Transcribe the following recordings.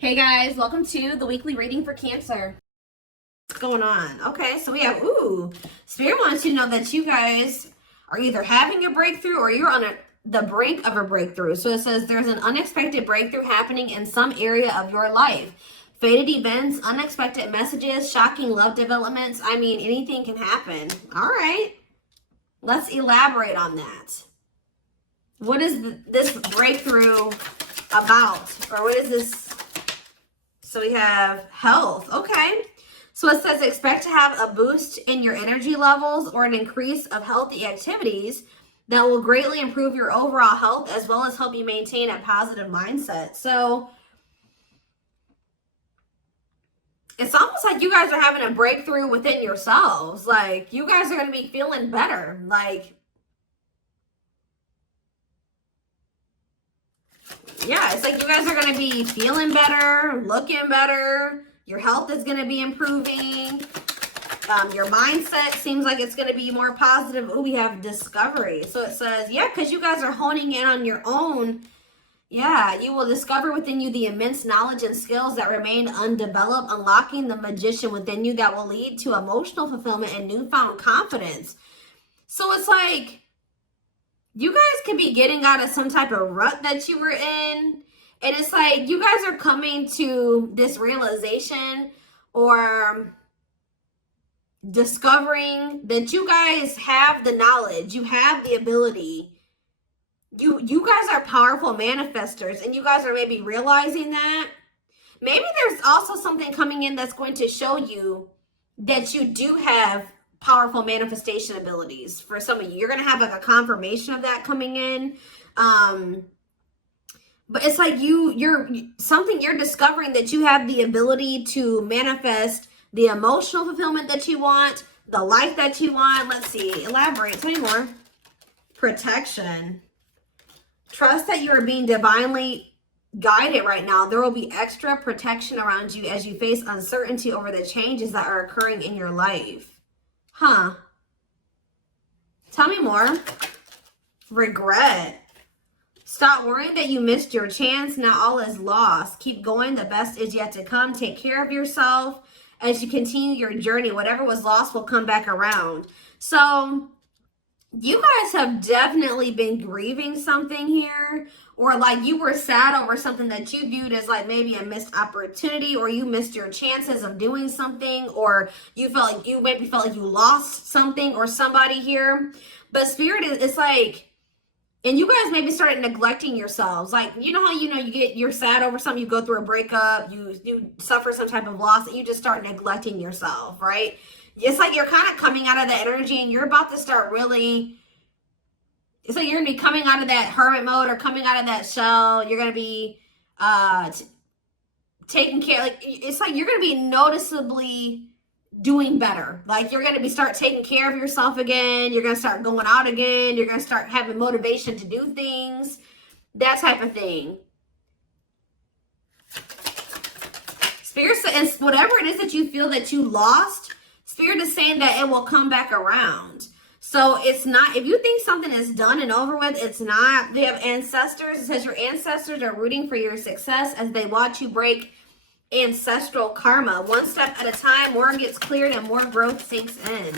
Hey guys, welcome to the weekly reading for Cancer. What's going on? Okay, so we have, Spirit wants you to know that you guys are either having a breakthrough or you're on the brink of a breakthrough. So it says there's an unexpected breakthrough happening in some area of your life. Fated events, unexpected messages, shocking love developments. I mean, anything can happen. All right, let's elaborate on that. What is this breakthrough about? Or what is this? So we have health. Okay. So it says expect to have a boost in your energy levels or an increase of healthy activities that will greatly improve your overall health as well as help you maintain a positive mindset. So it's almost like you guys are having a breakthrough within yourselves. Like you guys are going to be feeling better. Like, yeah, it's like you guys are going to be feeling better, looking better. Your health is going to be improving. Your mindset seems like it's going to be more positive. Oh, we have discovery. So it says, yeah, because you guys are honing in on your own. Yeah, you will discover within you the immense knowledge and skills that remain undeveloped, unlocking the magician within you that will lead to emotional fulfillment and newfound confidence. So it's like, you guys could be getting out of some type of rut that you were in. And it's like you guys are coming to this realization or discovering that you guys have the knowledge. You have the ability. You guys are powerful manifestors. And you guys are maybe realizing that. Maybe there's also something coming in that's going to show you that you do have powerful manifestation abilities. For some of you, you're going to have like a confirmation of that coming in. But it's like you're discovering that you have the ability to manifest the emotional fulfillment that you want, the life that you want. Let's see, elaborate, tell me more. Protection. Trust that you are being divinely guided right now. There will be extra protection around you as you face uncertainty over the changes that are occurring in your life. Huh. Tell me more. Regret. Stop worrying that you missed your chance. Now all is lost. Keep going. The best is yet to come. Take care of yourself as you continue your journey. Whatever was lost will come back around. So you guys have definitely been grieving something here, or like you were sad over something that you viewed as like maybe a missed opportunity, or you missed your chances of doing something, or you felt like you lost something or somebody here. But Spirit it's like, and you guys maybe started neglecting yourselves. Like, you know how you're sad over something, you go through a breakup, you suffer some type of loss, and you just start neglecting yourself, right? It's like you're kind of coming out of that energy and you're about to start really, it's like you're going to be coming out of that hermit mode or coming out of that shell. You're going to be taking care, like it's like you're going to be noticeably doing better. Like you're going to start taking care of yourself again. You're going to start going out again. You're going to start having motivation to do things, that type of thing. Spirit says whatever it is that you feel that you lost, Spirit is saying that it will come back around. So it's not, if you think something is done and over with, it's not. They have ancestors. It says your ancestors are rooting for your success as they watch you break ancestral karma. One step at a time, more gets cleared and more growth sinks in.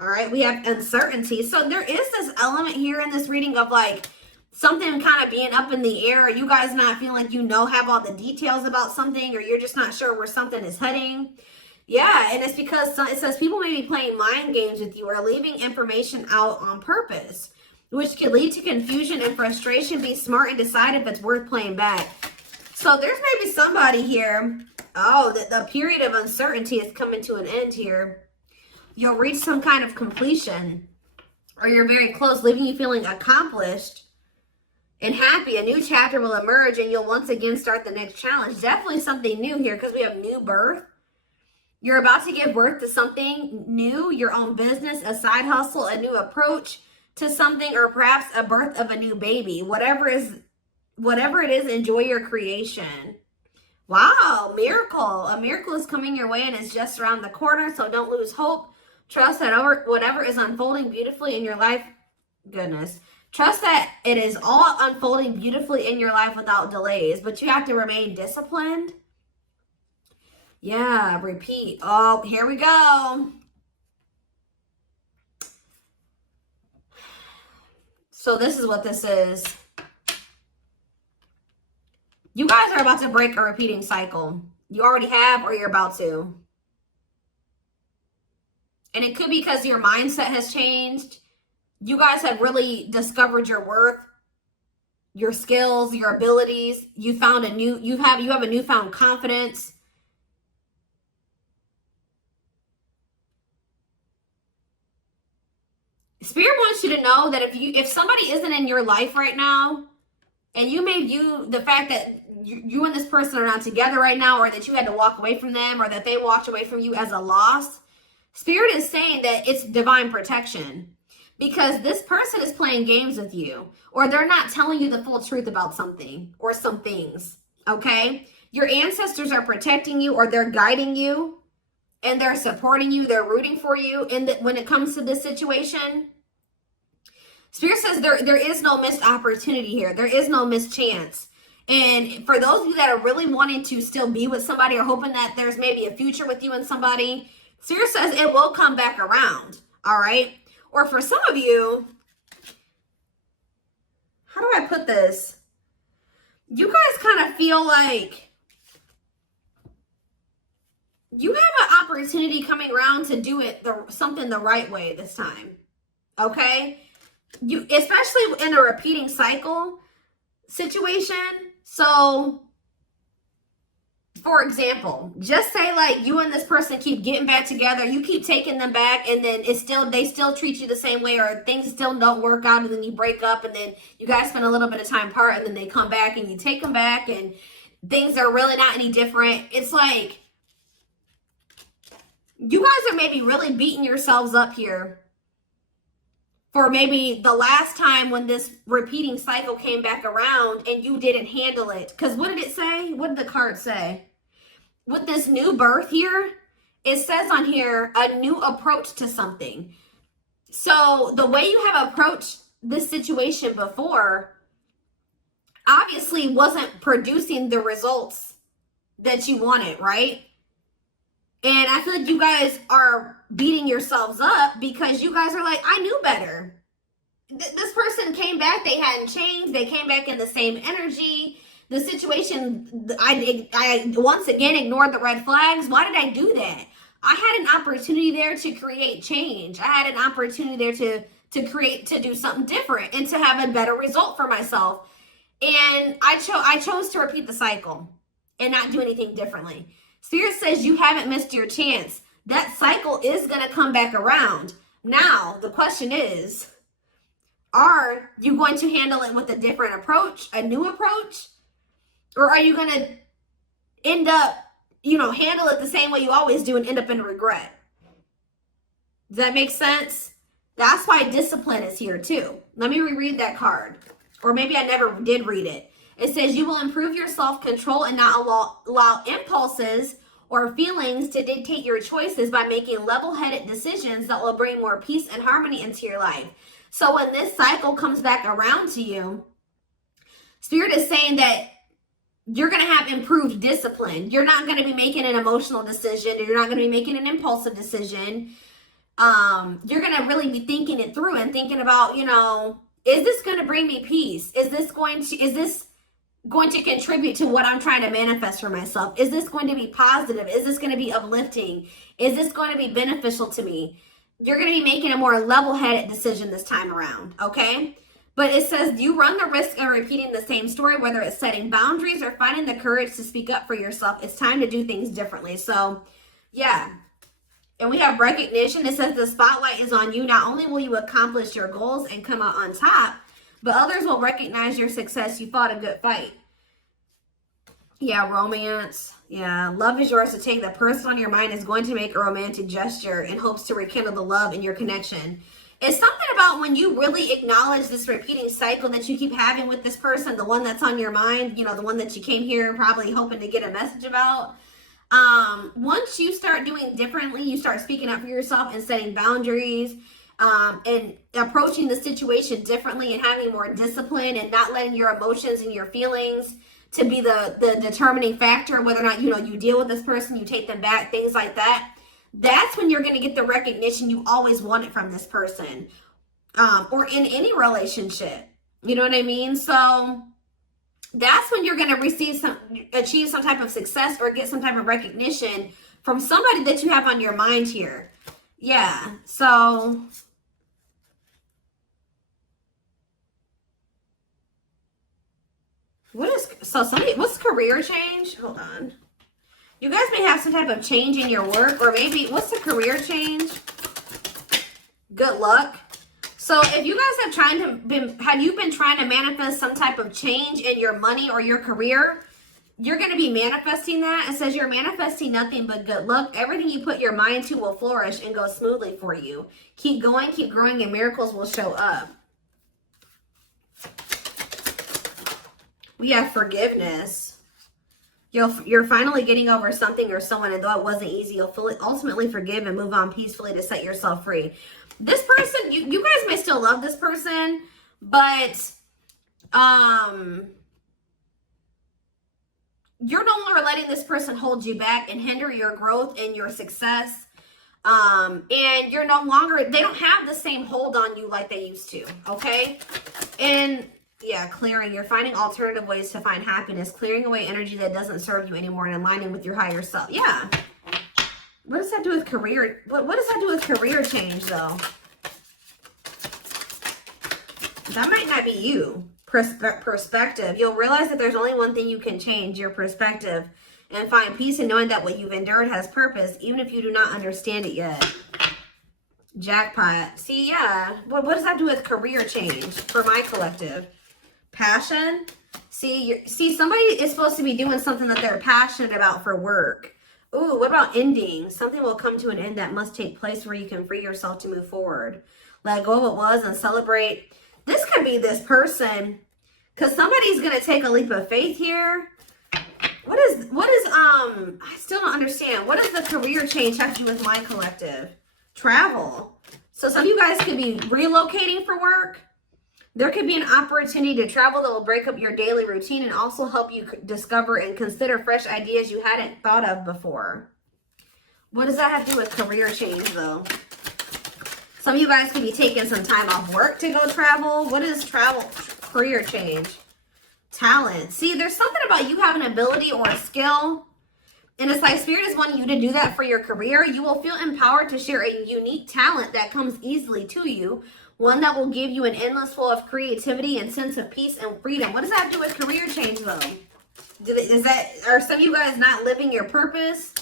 All right, we have uncertainty. So there is this element here in this reading of like something kind of being up in the air. You guys not feeling like have all the details about something, or you're just not sure where something is heading. Yeah, and it's because it says people may be playing mind games with you or leaving information out on purpose, which could lead to confusion and frustration. Be smart and decide if it's worth playing back. So there's maybe somebody here. Oh, the period of uncertainty is coming to an end here. You'll reach some kind of completion, or you're very close, leaving you feeling accomplished and happy. A new chapter will emerge and you'll once again start the next challenge. Definitely something new here because we have new birth. You're about to give birth to something new, your own business, a side hustle, a new approach to something, or perhaps a birth of a new baby. Whatever it is, enjoy your creation. Wow, miracle. A miracle is coming your way and is just around the corner, so don't lose hope. Trust that whatever is unfolding beautifully in your life, goodness, Trust that it is all unfolding beautifully in your life without delays, but you have to remain disciplined. Yeah, repeat. Oh, here we go. So this is what this is. You guys are about to break a repeating cycle. You already have, or you're about to. And it could be because your mindset has changed. You guys have really discovered your worth, your skills, your abilities. You found a new, you have a newfound confidence. Spirit wants you to know that if somebody isn't in your life right now, and you may view the fact that you and this person are not together right now, or that you had to walk away from them, or that they walked away from you as a loss, Spirit is saying that it's divine protection. Because this person is playing games with you, or they're not telling you the full truth about something or some things, okay? Your ancestors are protecting you, or they're guiding you, and they're supporting you. They're rooting for you when it comes to this situation. Spirit says there is no missed opportunity here. There is no missed chance. And for those of you that are really wanting to still be with somebody, or hoping that there's maybe a future with you and somebody, Spirit says it will come back around, all right? Or for some of you, how do I put this? You guys kind of feel like you have an opportunity coming around to do something the right way this time, okay? You, especially in a repeating cycle situation. So, for example, just say like you and this person keep getting back together, you keep taking them back, and then they still treat you the same way, or things still don't work out, and then you break up, and then you guys spend a little bit of time apart, and then they come back and you take them back, and things are really not any different. It's like you guys are maybe really beating yourselves up here for maybe the last time when this repeating cycle came back around and you didn't handle it. Because what did it say? What did the card say? With this new birth here, it says on here, a new approach to something. So the way you have approached this situation before obviously wasn't producing the results that you wanted, right? And I feel like you guys are beating yourselves up because you guys are like, I knew better. This person came back, they hadn't changed, they came back in the same energy. The situation, I once again ignored the red flags. Why did I do that? I had an opportunity there to create change. I had an opportunity there to do something different and to have a better result for myself. And I chose to repeat the cycle and not do anything differently. Spirit says you haven't missed your chance. That cycle is going to come back around. Now, the question is, are you going to handle it with a different approach, a new approach? Or are you going to end up, handle it the same way you always do and end up in regret? Does that make sense? That's why discipline is here too. Let me reread that card. Or maybe I never did read it. It says you will improve your self-control and not allow impulses or feelings to dictate your choices by making level-headed decisions that will bring more peace and harmony into your life. So when this cycle comes back around to you, Spirit is saying that you're going to have improved discipline. You're not going to be making an emotional decision. You're not going to be making an impulsive decision. You're going to really be thinking it through and thinking about, is this going to bring me peace? Is this going to contribute to what I'm trying to manifest for myself? Is this going to be positive? Is this going to be uplifting? Is this going to be beneficial to me? You're going to be making a more level-headed decision this time around, okay? But it says you run the risk of repeating the same story, whether it's setting boundaries or finding the courage to speak up for yourself. It's time to do things differently. So, yeah. And we have recognition. It says the spotlight is on you. Not only will you accomplish your goals and come out on top, but others will recognize your success. You fought a good fight. Yeah, romance. Yeah, love is yours to take. The person on your mind is going to make a romantic gesture in hopes to rekindle the love in your connection. It's something about when you really acknowledge this repeating cycle that you keep having with this person, the one that's on your mind, the one that you came here probably hoping to get a message about. Once you start doing differently, you start speaking up for yourself and setting boundaries, and approaching the situation differently and having more discipline and not letting your emotions and your feelings to be the determining factor, whether or not, you know, you deal with this person, you take them back, things like that. That's when you're going to get the recognition you always wanted from this person, or in any relationship. You know what I mean? So that's when you're going to achieve some type of success or get some type of recognition from somebody that you have on your mind here. Yeah. So what's career change? Hold on. You guys may have some type of change in your work, or maybe, what's the career change? Good luck. So if you guys have you been trying to manifest some type of change in your money or your career, you're going to be manifesting that. It says you're manifesting nothing but good luck. Everything you put your mind to will flourish and go smoothly for you. Keep going, keep growing, and miracles will show up. We have forgiveness. You're finally getting over something or someone, and though it wasn't easy, you'll ultimately forgive and move on peacefully to set yourself free. This person, you guys may still love this person, but you're no longer letting this person hold you back and hinder your growth and your success. And you're no longer, they don't have the same hold on you like they used to, okay? And yeah, clearing. You're finding alternative ways to find happiness, clearing away energy that doesn't serve you anymore and aligning with your higher self. Yeah. What does that do with career? What does that do with career change, though? That might not be you. Perspective. You'll realize that there's only one thing you can change, your perspective, and find peace in knowing that what you've endured has purpose, even if you do not understand it yet. Jackpot. See, yeah. What does that do with career change for my collective? Passion. See, somebody is supposed to be doing something that they're passionate about for work. Ooh, what about ending? Something will come to an end that must take place where you can free yourself to move forward. Let go of what was and celebrate. This could be this person, because somebody's going to take a leap of faith here. What is, I still don't understand. What does the career change have to do with my collective? Travel. So some of you guys could be relocating for work. There could be an opportunity to travel that will break up your daily routine and also help you discover and consider fresh ideas you hadn't thought of before. What does that have to do with career change, though? Some of you guys could be taking some time off work to go travel. What is travel, career change? Talent. See, there's something about you having an ability or a skill, and it's like Spirit is wanting you to do that for your career. You will feel empowered to share a unique talent that comes easily to you. One that will give you an endless flow of creativity and sense of peace and freedom. What does that have to do with career change, though? Are some of you guys not living your purpose?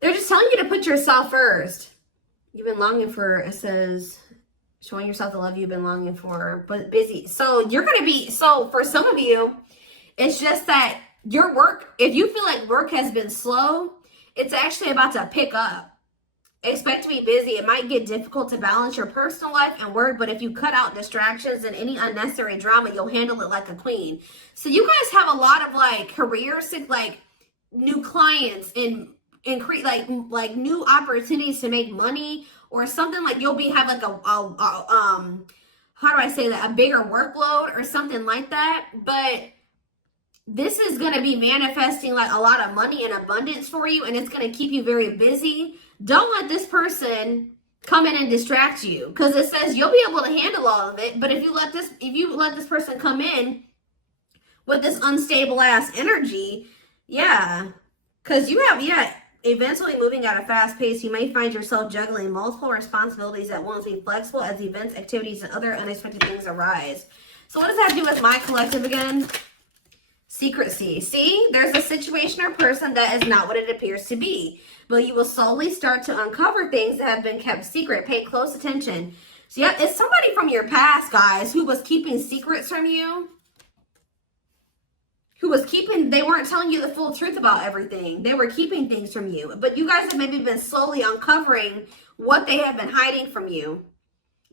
They're just telling you to put yourself first. You've been longing for, it says, showing yourself the love you've been longing for, but busy. So you're going to be, so for some of you, it's just that your work, if you feel like work has been slow, it's actually about to pick up. Expect to be busy. It might get difficult to balance your personal life and work, but if you cut out distractions and any unnecessary drama, you'll handle it like a queen. So you guys have a lot of like careers, like new clients and create like new opportunities to make money or something. Like you'll have like how do I say that? A bigger workload or something like that. But this is going to be manifesting like a lot of money and abundance for you, and it's going to keep you very busy. Don't let this person come in and distract you, because it says you'll be able to handle all of it. But if you let this person come in with this unstable ass energy, yeah, because you have, yeah, eventually moving at a fast pace, you may find yourself juggling multiple responsibilities at once. Be flexible as events, activities, and other unexpected things arise. So what does that do with my collective again? Secrecy. See, there's a situation or person that is not what it appears to be, but you will slowly start to uncover things that have been kept secret. Pay close attention. So yeah, it's somebody from your past, guys, who was keeping secrets from you. They weren't telling you the full truth about everything. They were keeping things from you. But you guys have maybe been slowly uncovering what they have been hiding from you.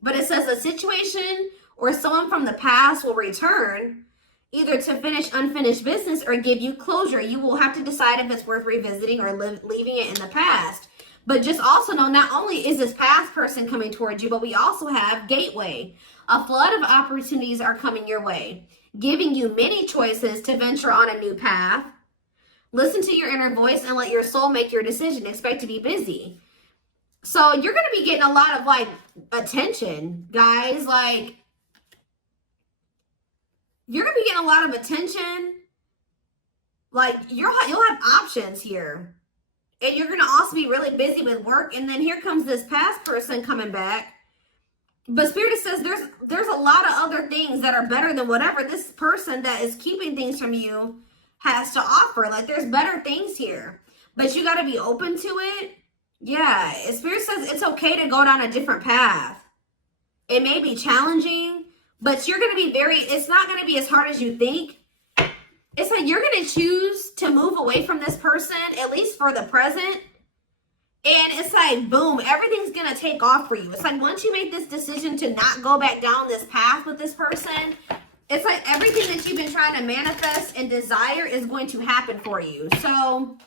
But it says a situation or someone from the past will return, either to finish unfinished business or give you closure. You will have to decide if it's worth revisiting or leaving it in the past. But just also know, not only is this past person coming towards you, but we also have gateway. A flood of opportunities are coming your way, giving you many choices to venture on a new path. Listen to your inner voice and let your soul make your decision. Expect to be busy. So you're going to be getting a lot of like attention, guys. Like, you're going to be getting a lot of attention. Like, you'll have options here. And you're going to also be really busy with work. And then here comes this past person coming back. But Spirit says there's a lot of other things that are better than whatever this person that is keeping things from you has to offer. Like, there's better things here. But you got to be open to it. Yeah, Spirit says it's okay to go down a different path. It may be challenging, but you're going to be it's not going to be as hard as you think. It's like you're going to choose to move away from this person, at least for the present. And it's like, boom, everything's going to take off for you. It's like once you make this decision to not go back down this path with this person, it's like everything that you've been trying to manifest and desire is going to happen for you. So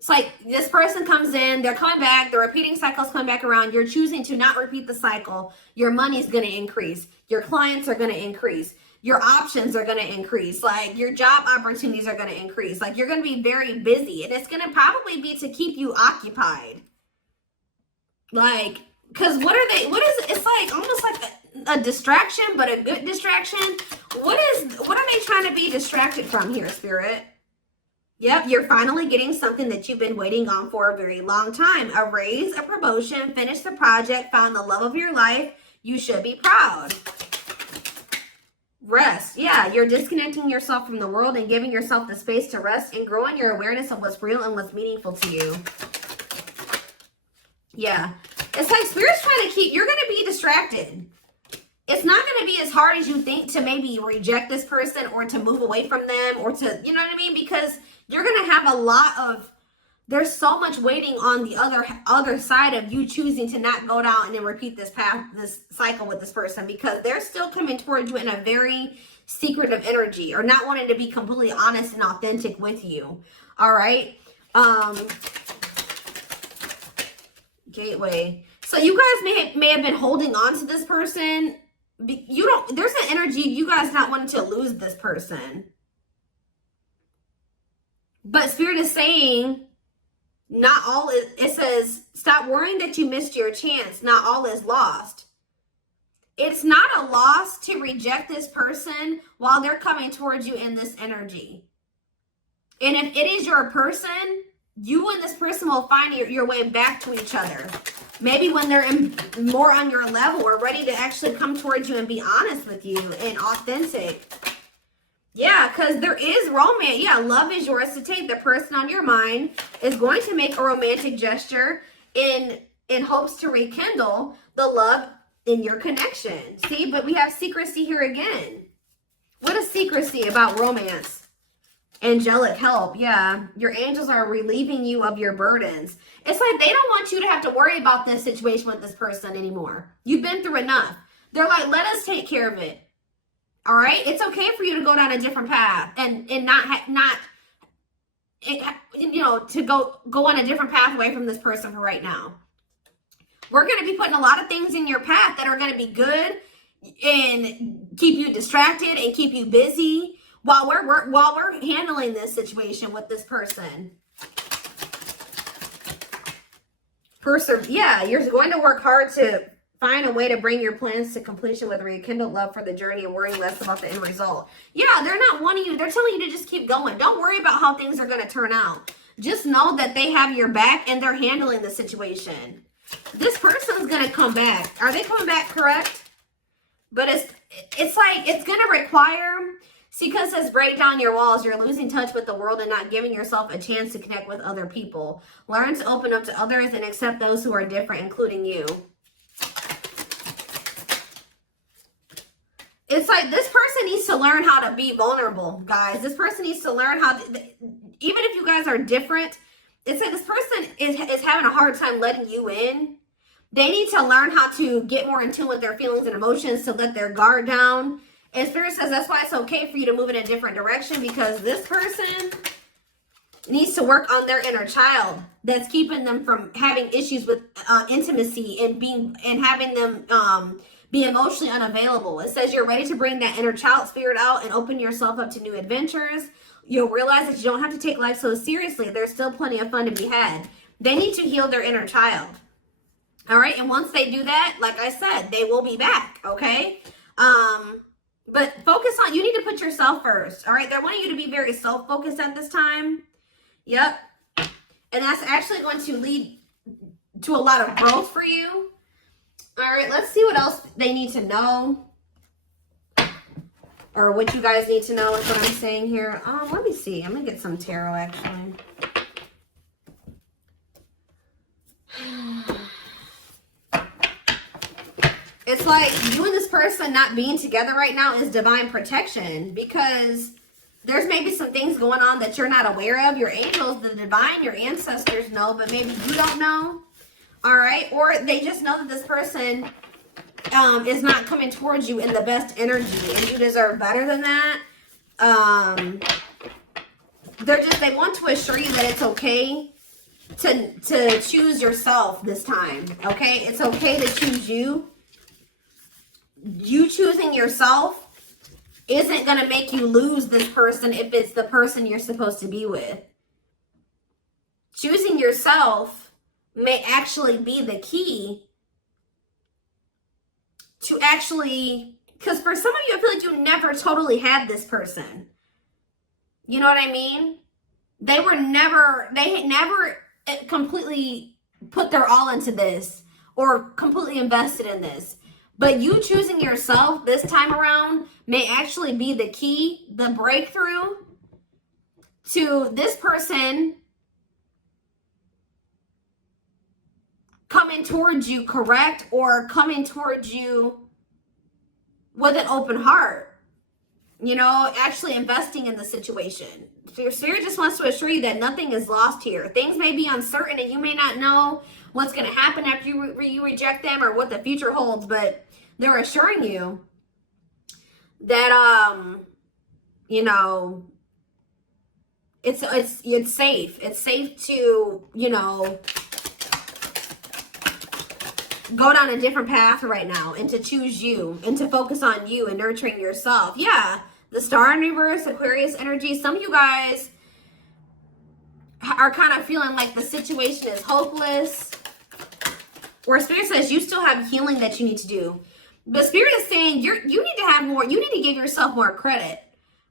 it's like this person comes in, they're coming back, the repeating cycles come back around. You're choosing to not repeat the cycle. Your money's going to increase. Your clients are going to increase. Your options are going to increase. Like, your job opportunities are going to increase. Like, you're going to be very busy. And it's going to probably be to keep you occupied. Like, because what is it? It's like almost like a distraction, but a good distraction. What are they trying to be distracted from here, Spirit? Yep, you're finally getting something that you've been waiting on for a very long time. A raise, a promotion, finish the project, found the love of your life. You should be proud. Rest. Yeah, you're disconnecting yourself from the world and giving yourself the space to rest and grow in your awareness of what's real and what's meaningful to you. Yeah. It's like Spirit's trying to you're going to be distracted. It's not going to be as hard as you think to maybe reject this person or to move away from them or to, you know what I mean? Because you're going to have a lot of, there's so much waiting on the other side of you choosing to not go down and then repeat this path, this cycle with this person, because they're still coming towards you in a very secretive energy or not wanting to be completely honest and authentic with you. All right. Gateway. So you guys may have been holding on to this person. There's an energy you guys not wanting to lose this person. But Spirit is saying, it says, stop worrying that you missed your chance. Not all is lost. It's not a loss to reject this person while they're coming towards you in this energy. And if it is your person, you and this person will find your way back to each other. Maybe when they're more on your level or ready to actually come towards you and be honest with you and authentic. Yeah, because there is romance. Yeah, love is yours to take. The person on your mind is going to make a romantic gesture in hopes to rekindle the love in your connection. See, but we have secrecy here again. What is secrecy about romance? Angelic help. Yeah, your angels are relieving you of your burdens. It's like they don't want you to have to worry about this situation with this person anymore. You've been through enough. They're like, let us take care of it. All right, it's okay for you to go down a different path and to go on a different path away from this person for right now. We're going to be putting a lot of things in your path that are going to be good and keep you distracted and keep you busy while we're handling this situation with this person. Yeah, you're going to work hard to find a way to bring your plans to completion with rekindled love for the journey and worrying less about the end result. Yeah, they're not wanting you. They're telling you to just keep going. Don't worry about how things are going to turn out. Just know that they have your back and they're handling the situation. This person is going to come back. Are they coming back correct? But it's like it's going to require, see, because it says break down your walls. You're losing touch with the world and not giving yourself a chance to connect with other people. Learn to open up to others and accept those who are different, including you. It's like this person needs to learn how to be vulnerable, guys. This person needs to learn how to, even if you guys are different, it's like this person is having a hard time letting you in. They need to learn how to get more in tune with their feelings and emotions to let their guard down. And Spirit says that's why it's okay for you to move in a different direction, because this person needs to work on their inner child that's keeping them from having issues with intimacy and having them be emotionally unavailable. It says you're ready to bring that inner child spirit out and open yourself up to new adventures. You'll realize that you don't have to take life so seriously. There's still plenty of fun to be had. They need to heal their inner child. All right. And once they do that, like I said, they will be back. Okay. But focus on, you need to put yourself first. All right. They're wanting you to be very self-focused at this time. Yep. And that's actually going to lead to a lot of growth for you. All right. Let's see what else they need to know. Or what you guys need to know is what I'm saying here. Let me see. I'm going to get some tarot, actually. It's like you and this person not being together right now is divine protection, because there's maybe some things going on that you're not aware of. Your angels, the divine, your ancestors know, but maybe you don't know. All right. Or they just know that this person is not coming towards you in the best energy, and you deserve better than that. They want to assure you that it's okay to choose yourself this time. Okay. It's okay to choose you. You choosing yourself isn't going to make you lose this person if it's the person you're supposed to be with. Choosing yourself may actually be the key to actually, because for some of you, I feel like you never totally had this person. You know what I mean? They had never completely put their all into this or completely invested in this. But you choosing yourself this time around may actually be the key, the breakthrough to this person coming towards you, correct? Or coming towards you with an open heart. You know, actually investing in the situation. So your spirit just wants to assure you that nothing is lost here. Things may be uncertain and you may not know what's going to happen after you reject them or what the future holds, but they're assuring you that, you know, it's safe. It's safe to, you know, go down a different path right now and to choose you and to focus on you and nurturing yourself. Yeah, the star in reverse, Aquarius energy. Some of you guys are kind of feeling like the situation is hopeless. Where Spirit says you still have healing that you need to do. The Spirit is saying you need to have more, you need to give yourself more credit.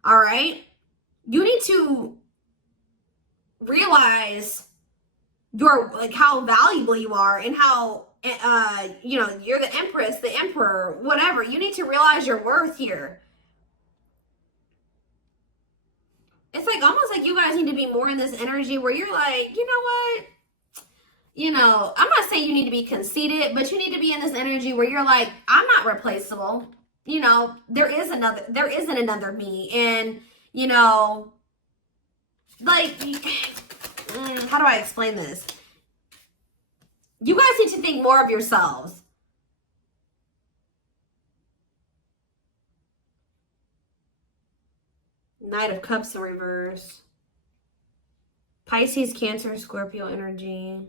All right? You need to realize how valuable you are and how you know, you're the Empress, the Emperor, whatever. You need to realize your worth here. It's like almost like you guys need to be more in this energy where you're like, you know what? You know, I'm not saying you need to be conceited, but you need to be in this energy where you're like, I'm not replaceable. You know, there isn't another me. And, you know, like, how do I explain this? You guys need to think more of yourselves. Knight of Cups in reverse. Pisces, Cancer, Scorpio energy.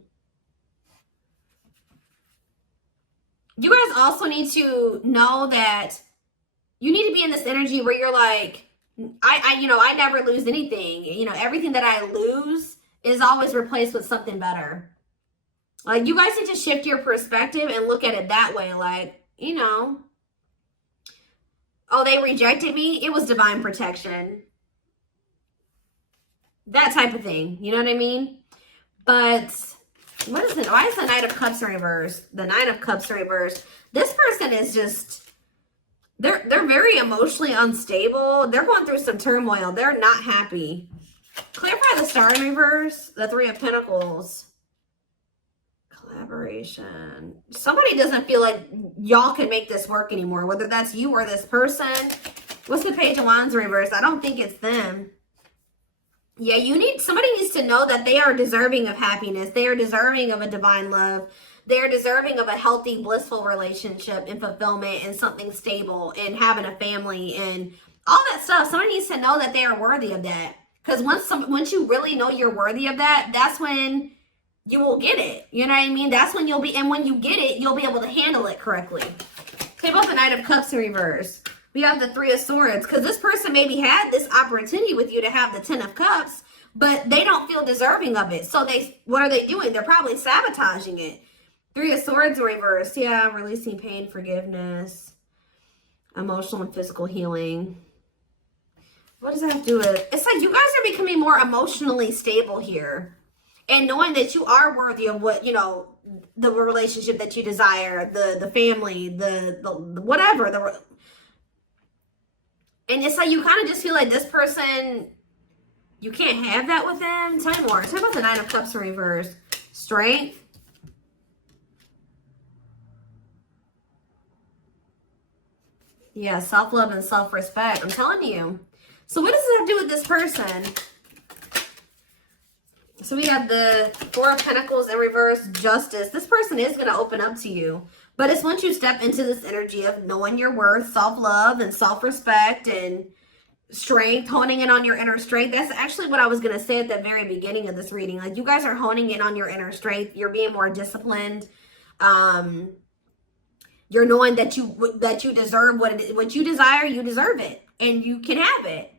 You guys also need to know that you need to be in this energy where you're like, I never lose anything. You know, everything that I lose is always replaced with something better. Like, you guys need to shift your perspective and look at it that way. Like, you know, oh, they rejected me. It was divine protection. That type of thing. You know what I mean? But what is it? Why is the Knight of Cups in reverse? The Knight of Cups in reverse. This person is just, they're very emotionally unstable. They're going through some turmoil. They're not happy. Clarify the Star in reverse. The Three of Pentacles. Collaboration. Somebody doesn't feel like y'all can make this work anymore, whether that's you or this person. What's the Page of Wands in reverse? I don't think it's them. Yeah, somebody needs to know that they are deserving of happiness. They are deserving of a divine love. They are deserving of a healthy, blissful relationship and fulfillment and something stable and having a family and all that stuff. Somebody needs to know that they are worthy of that. Because once you really know you're worthy of that, that's when you will get it. You know what I mean? That's when you'll be, and when you get it, you'll be able to handle it correctly. Okay, about the Knight of Cups in reverse. We have the Three of Swords, because this person maybe had this opportunity with you to have the Ten of Cups, but they don't feel deserving of it. So what are they doing? They're probably sabotaging it. Three of Swords in reverse. Yeah, releasing pain, forgiveness, emotional and physical healing. What does that have to do with? It's like you guys are becoming more emotionally stable here. And knowing that you are worthy of what, you know, the relationship that you desire, the family, the whatever. And it's like you kind of just feel like this person, you can't have that with them. Tell me more. Tell me about the Nine of Cups in reverse. Strength. Yeah, self-love and self-respect. I'm telling you. So what does this have to do with this person? So we have the Four of Pentacles in reverse, Justice. This person is going to open up to you. But it's once you step into this energy of knowing your worth, self-love and self-respect and strength, honing in on your inner strength. That's actually what I was going to say at the very beginning of this reading. Like you guys are honing in on your inner strength. You're being more disciplined. You're knowing that you deserve what you desire. You deserve it. And you can have it.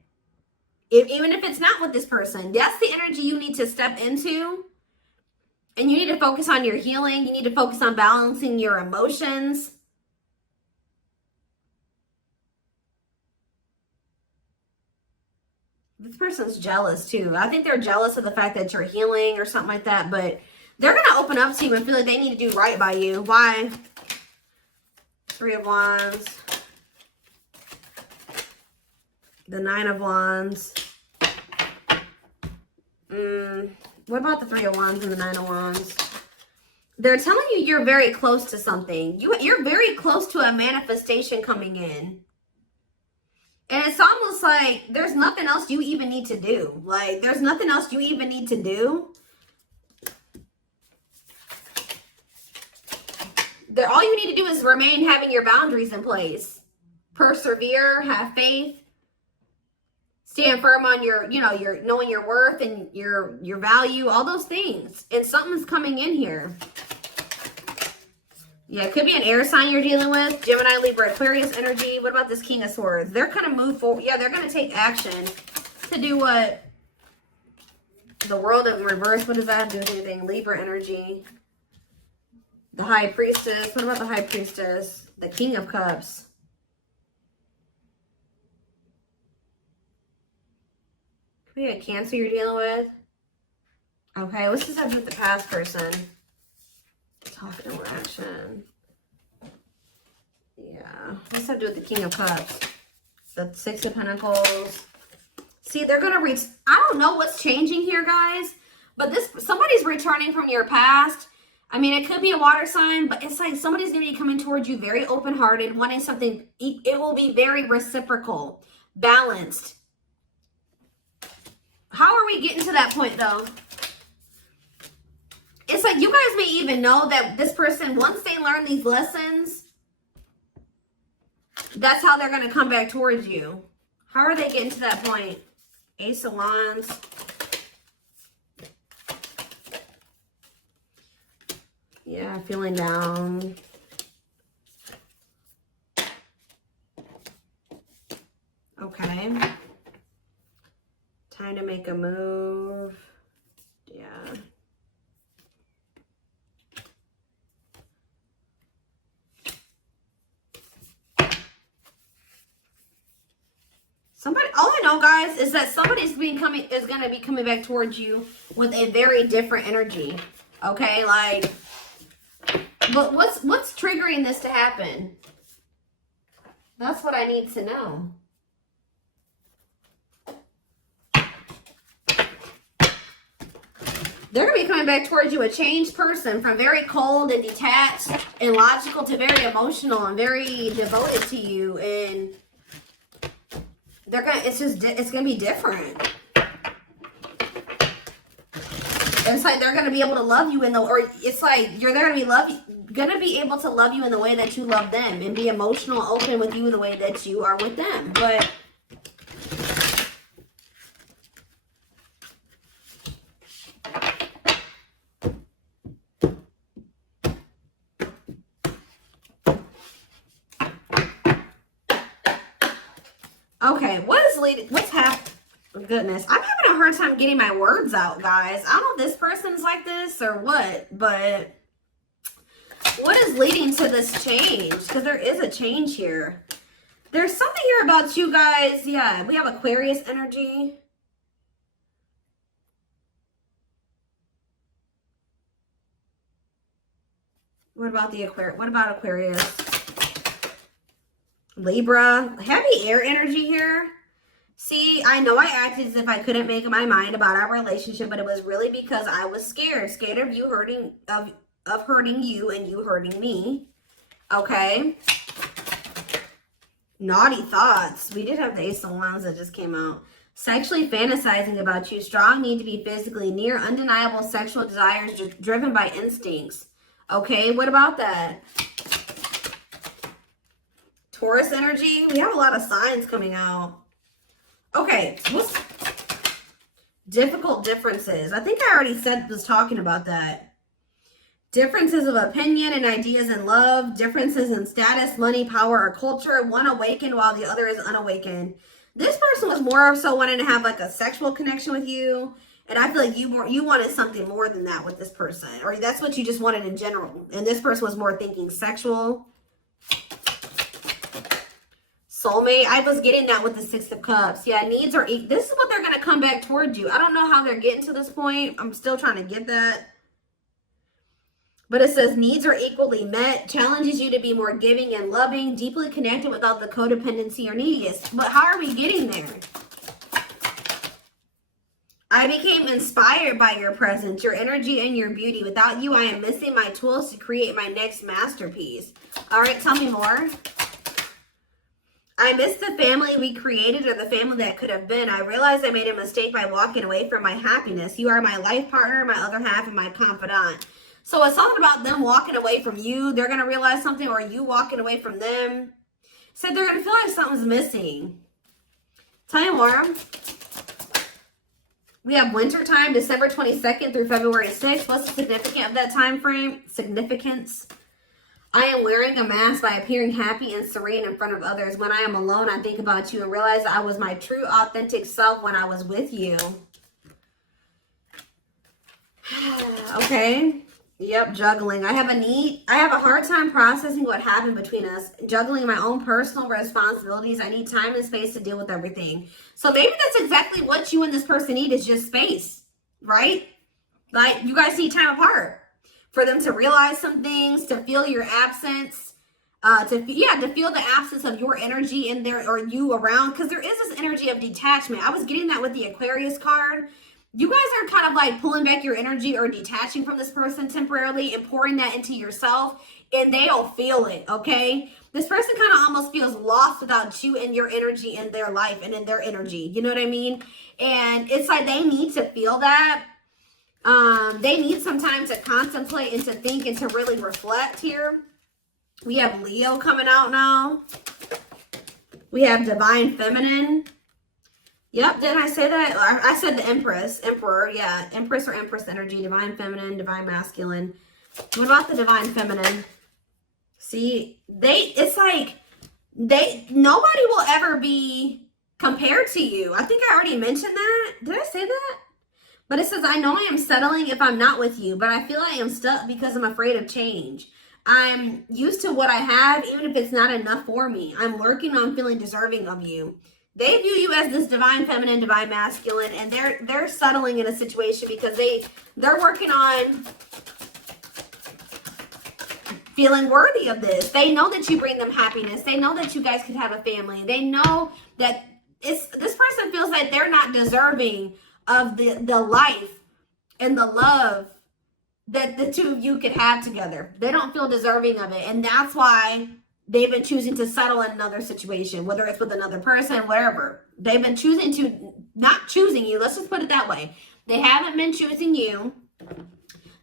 Even if it's not with this person, that's the energy you need to step into. And you need to focus on your healing. You need to focus on balancing your emotions. This person's jealous too. I think they're jealous of the fact that you're healing or something like that. But they're going to open up to you and feel like they need to do right by you. Why? Three of Wands. The Nine of Wands. What about the Three of Wands and the Nine of Wands? They're telling you you're very close to something. You're very close to a manifestation coming in. And it's almost like there's nothing else you even need to do. Like, there's nothing else you even need to do. All you need to do is remain having your boundaries in place. Persevere, have faith. Stand firm on your, you know, your knowing your worth and your value, all those things. And something's coming in here. Yeah, it could be an air sign you're dealing with. Gemini, Libra, Aquarius energy. What about this King of Swords? They're going to move forward. Yeah, they're going to take action to do what? The World in reverse. What does that have to do with anything? Libra energy. The High Priestess. What about the High Priestess? The King of Cups. Could be a Cancer you're dealing with. Okay, what's this have to do with the past person? Talking or action. Yeah. What's that to do with the King of Cups? The Six of Pentacles. See, they're gonna reach. I don't know what's changing here, guys. But somebody's returning from your past. I mean, it could be a water sign, but it's like somebody's gonna be coming towards you very open-hearted, wanting something. It will be very reciprocal, balanced. How are we getting to that point, though? It's like you guys may even know that this person, once they learn these lessons, that's how they're going to come back towards you. How are they getting to that point? Ace of Wands. Yeah, feeling down. Okay. Time to make a move. Yeah. Somebody, all I know, guys, is that somebody's is going to be coming back towards you with a very different energy. Okay, like, but what's triggering this to happen? That's what I need to know. They're going to be coming back towards you a changed person, from very cold and detached and logical to very emotional and very devoted to you. And it's going to be different. It's like they're going to be able to love you it's like they're going to be able to love you in the way that you love them and be emotional, open with you the way that you are with them. But leading? What's happening? Goodness, I'm having a hard time getting my words out, guys. I don't know if this person's like this or what, but what is leading to this change? Because there is a change here. There's something here about you guys. Yeah, we have Aquarius energy. What about the Aquarius? What about Aquarius? Libra, heavy air energy here. See, I know I acted as if I couldn't make my mind about our relationship, but it was really because I was scared of you hurting, of hurting you and you hurting me. Okay. Naughty thoughts. We did have the Ace of Wands that just came out. Sexually fantasizing about you. Strong need to be physically near. Undeniable sexual desires driven by instincts. Okay, what about that? Taurus energy. We have a lot of signs coming out. Okay, what's difficult differences? I think I already was talking about that. Differences of opinion and ideas in love. Differences in status, money, power, or culture. One awakened while the other is unawakened. This person was more so wanting to have like a sexual connection with you. And I feel like you wanted something more than that with this person. Or that's what you just wanted in general. And this person was more thinking sexual. Soulmate. I was getting that with the Six of Cups. Yeah, needs are... This is what they're going to come back towards you. I don't know how they're getting to this point. I'm still trying to get that. But it says needs are equally met. Challenges you to be more giving and loving. Deeply connected without the codependency or neediness. But how are we getting there? I became inspired by your presence, your energy, and your beauty. Without you, I am missing my tools to create my next masterpiece. All right, tell me more. I miss the family we created or the family that could have been. I realized I made a mistake by walking away from my happiness. You are my life partner, my other half, and my confidant. So it's something about them walking away from you. They're going to realize something, or you walking away from them. So they're going to feel like something's missing. Tell you more. We have winter time, December 22nd through February 6th. What's the significance of that time frame? Significance. I am wearing a mask by appearing happy and serene in front of others. When I am alone, I think about you and realize I was my true, authentic self when I was with you. Okay. Yep, juggling. I have a hard time processing what happened between us. Juggling my own personal responsibilities. I need time and space to deal with everything. So maybe that's exactly what you and this person need, is just space, right? Like, you guys need time apart. For them to realize some things, to feel your absence, to feel the absence of your energy in there or you around, because there is this energy of detachment. I was getting that with the Aquarius card. You guys are kind of like pulling back your energy or detaching from this person temporarily and pouring that into yourself, and they'll feel it, okay? This person kind of almost feels lost without you and your energy in their life and in their energy. You know what I mean? And it's like they need to feel that. They need some time to contemplate and to think and to really reflect here. We have Leo coming out now. We have Divine Feminine. Yep, didn't I say that? I said the Empress, Emperor, yeah. Empress or Empress energy, Divine Feminine, Divine Masculine. What about the Divine Feminine? See, it's like, nobody will ever be compared to you. I think I already mentioned that. Did I say that? But it says, I know I am settling if I'm not with you, but I feel I am stuck because I'm afraid of change. I'm used to what I have, even if it's not enough for me. I'm working on feeling deserving of you. They view you as this Divine Feminine, Divine Masculine, and they're settling in a situation because they're working on feeling worthy of this. They know that you bring them happiness. They know that you guys could have a family. They know that this person feels like they're not deserving of the life and the love that the two of you could have together. They don't feel deserving of it. And that's why they've been choosing to settle in another situation, whether it's with another person, whatever. They've been choosing to, not choosing you. Let's just put it that way. They haven't been choosing you.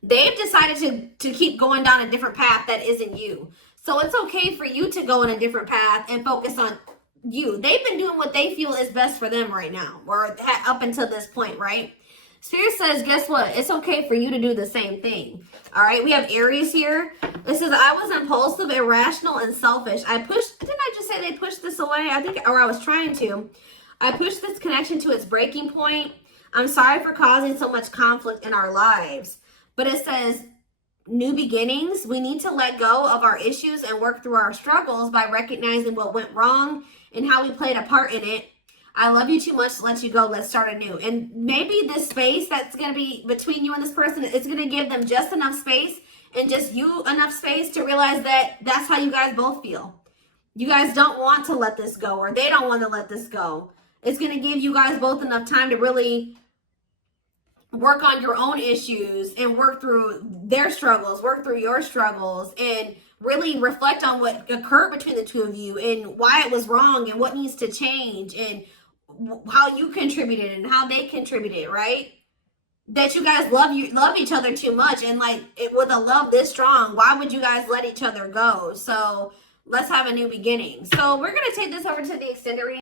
They've decided to keep going down a different path that isn't you. So it's okay for you to go in a different path and focus on you. They've been doing what they feel is best for them right now, or up until this point, right? Spirit says, guess what? It's okay for you to do the same thing. All right, we have Aries here. It says, I was impulsive, irrational, and selfish. Didn't I just say they pushed this away? I think, or I was trying to. I push this connection to its breaking point. I'm sorry for causing so much conflict in our lives. But it says, new beginnings. We need to let go of our issues and work through our struggles by recognizing what went wrong and how we played a part in it. I love you too much to let you go. Let's start anew. And maybe this space that's going to be between you and this person is going to give them just enough space and just you enough space to realize that that's how you guys both feel. You guys don't want to let this go, or they don't want to let this go. It's going to give you guys both enough time to really work on your own issues and work through their struggles, work through your struggles, and really reflect on what occurred between the two of you and why it was wrong and what needs to change and how you contributed and how they contributed, right? That you guys love each other too much, and like with a love this strong, why would you guys let each other go? So let's have a new beginning. So we're going to take this over to the extended reading.